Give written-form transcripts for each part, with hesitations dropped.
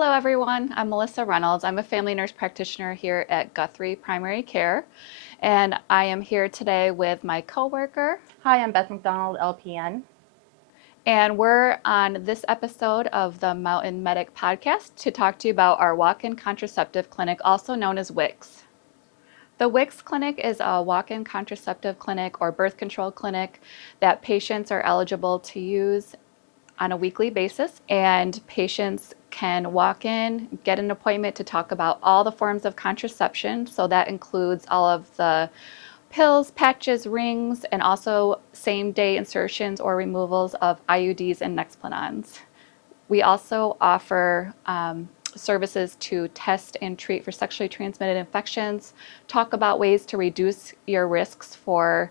Hello everyone, I'm Melissa Reynolds. I'm a family nurse practitioner here at Guthrie Primary Care, and I am here today with my coworker. Hi, I'm Beth McDonald, LPN. And we're on this episode of the Mountain Medic podcast to talk to you about our walk-in contraceptive clinic, also known as WiCS. The WiCS clinic is a walk-in contraceptive clinic or birth control clinic that patients are eligible to use on a weekly basis, and patients can walk in, get an appointment to talk about all the forms of contraception. So that includes all of the pills, patches, rings, and also same-day insertions or removals of IUDs and Nexplanons. We also offer services to test and treat for sexually transmitted infections, talk about ways to reduce your risks for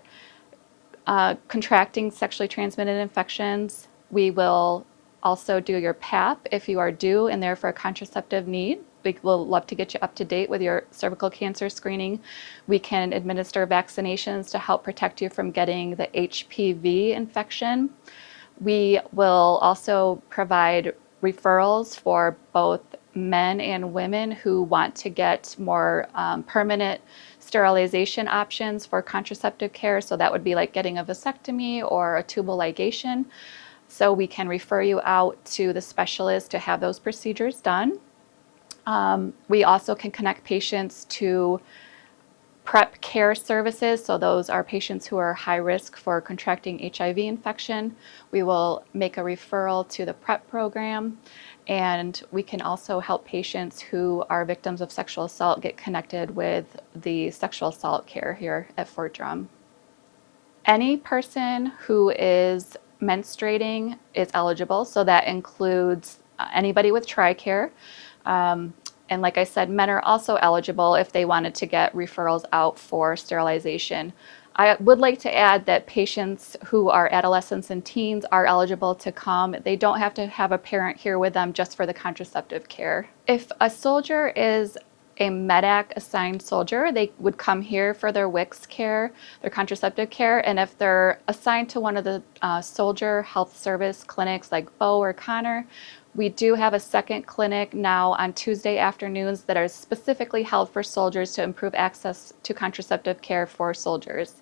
contracting sexually transmitted infections. We will also do your PAP if you are due and there for a contraceptive need. We will love to get you up to date with your cervical cancer screening. We can administer vaccinations to help protect you from getting the HPV infection. We will also provide referrals for both men and women who want to get more permanent sterilization options for contraceptive care. So that would be like getting a vasectomy or a tubal ligation. So we can refer you out to the specialist to have those procedures done. We also can connect patients to PrEP care services. So those are patients who are high risk for contracting HIV infection. We will make a referral to the PrEP program. And we can also help patients who are victims of sexual assault get connected with the sexual assault care here at Fort Drum. Any person who is menstruating is eligible, so that includes anybody with TRICARE. And like I said, men are also eligible if they wanted to get referrals out for sterilization. I would like to add that patients who are adolescents and teens are eligible to come. They don't have to have a parent here with them just for the contraceptive care. If a soldier is a MEDDAC assigned soldier, they would come here for their WiCS care, their contraceptive care, and if they're assigned to one of the soldier health service clinics like Bo or Connor, we do have a second clinic now on Tuesday afternoons that are specifically held for soldiers to improve access to contraceptive care for soldiers.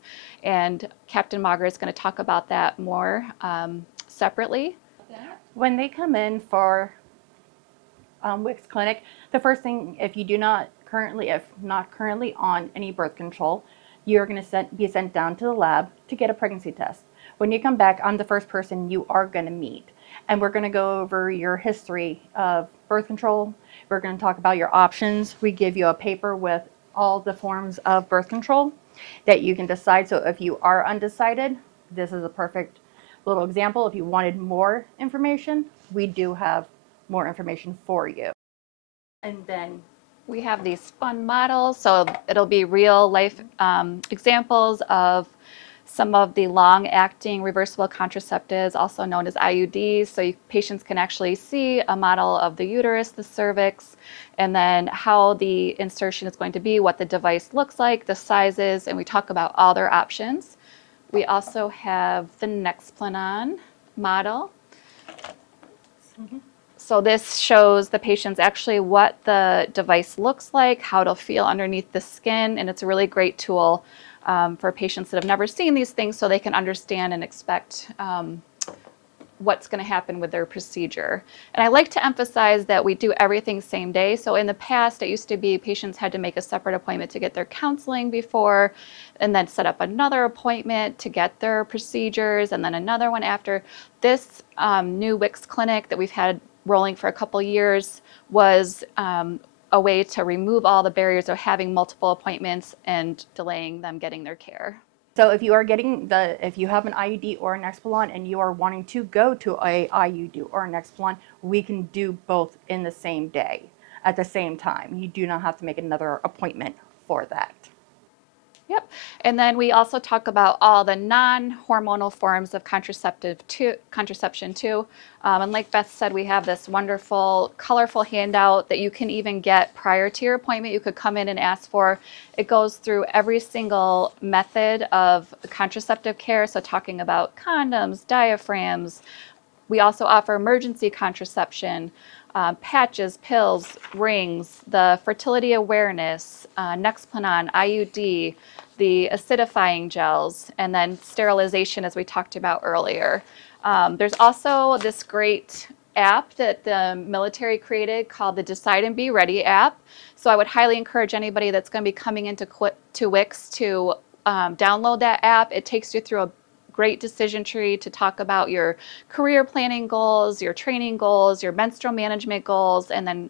And Captain Mauger is going to talk about that more separately. When they come in for WiCS clinic, the first thing, if not currently on any birth control, you're going to be sent down to the lab to get a pregnancy test. When you come back, I'm the first person you are going to meet. And we're going to go over your history of birth control. We're going to talk about your options. We give you a paper with all the forms of birth control that you can decide. So if you are undecided, this is a perfect little example. If you wanted more information, we do have more information for you. And then we have these fun models, so it'll be real life examples of some of the long-acting reversible contraceptives, also known as IUDs. So patients can actually see a model of the uterus, the cervix, and then how the insertion is going to be, what the device looks like, the sizes, and we talk about all their options. We also have the Nexplanon model. So this shows the patients actually what the device looks like, how it'll feel underneath the skin, and it's a really great tool for patients that have never seen these things so they can understand and expect what's going to happen with their procedure. And I like to emphasize that we do everything same day. So in the past, it used to be patients had to make a separate appointment to get their counseling before, and then set up another appointment to get their procedures, and then another one after. This new WiCS clinic that we've had rolling for a couple years was a way to remove all the barriers of having multiple appointments and delaying them getting their care. So if you are if you have an IUD or an Nexplanon and you are wanting to go to a IUD or an Nexplanon, we can do both in the same day at the same time. You do not have to make another appointment for that. Yep. And then we also talk about all the non-hormonal forms of contraception too. And like Beth said, we have this wonderful, colorful handout that you can even get prior to your appointment. You could come in and ask for. It goes through every single method of contraceptive care. So talking about condoms, diaphragms. We also offer emergency contraception. patches, pills, rings, the fertility awareness, Nexplanon, IUD, the acidifying gels, and then sterilization, as we talked about earlier. There's also this great app that the military created called the Decide and Be Ready app. So I would highly encourage anybody that's going to be coming into WiCS to download that app. It takes you through a great decision tree to talk about your career planning goals, your training goals, your menstrual management goals, and then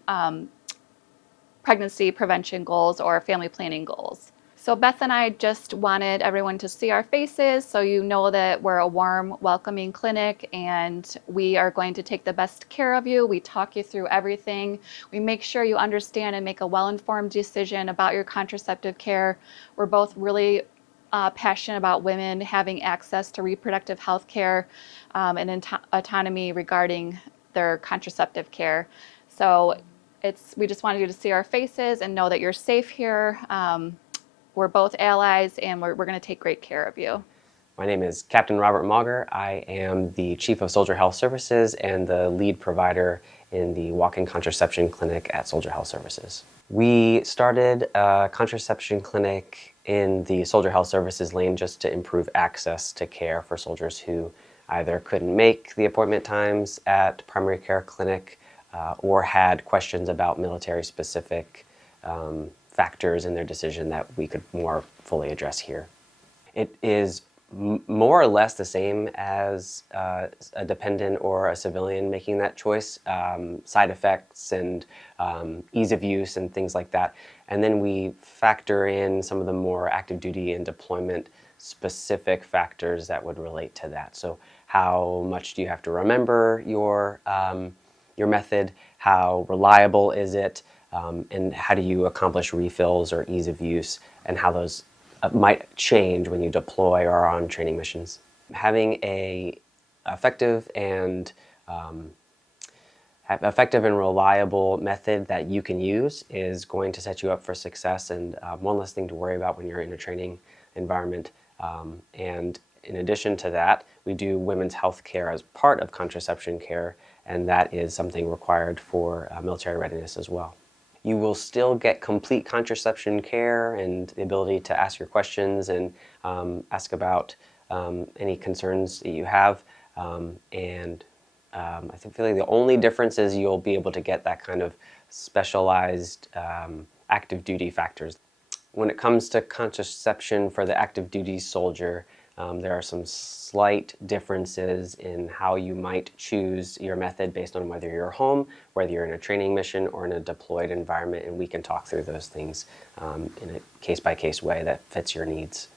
pregnancy prevention goals or family planning goals. So Beth and I just wanted everyone to see our faces so you know that we're a warm, welcoming clinic and we are going to take the best care of you. We talk you through everything. We make sure you understand and make a well-informed decision about your contraceptive care. We're both really passionate about women having access to reproductive health care and autonomy regarding their contraceptive care. So we just wanted you to see our faces and know that you're safe here. We're both allies and we're going to take great care of you. My name is Captain Robert Mauger. I am the Chief of Soldier Health Services and the lead provider in the walk-in contraception clinic at Soldier Health Services. We started a contraception clinic in the Soldier Health Services lane just to improve access to care for soldiers who either couldn't make the appointment times at primary care clinic or had questions about military-specific factors in their decision that we could more fully address here. It is more or less the same as a dependent or a civilian making that choice, side effects and ease of use and things like that. And then we factor in some of the more active duty and deployment specific factors that would relate to that. So how much do you have to remember your method? How reliable is it? And how do you accomplish refills or ease of use, and how those might change when you deploy or are on training missions. Having a effective and reliable method that you can use is going to set you up for success and one less thing to worry about when you're in a training environment. And in addition to that, we do women's health care as part of contraception care, and that is something required for military readiness as well. You will still get complete contraception care and the ability to ask your questions and ask about any concerns that you have. I feel like the only difference is you'll be able to get that kind of specialized active duty factors. When it comes to contraception for the active duty soldier, there are some slight differences in how you might choose your method based on whether you're home, whether you're in a training mission, or in a deployed environment, and we can talk through those things in a case-by-case way that fits your needs.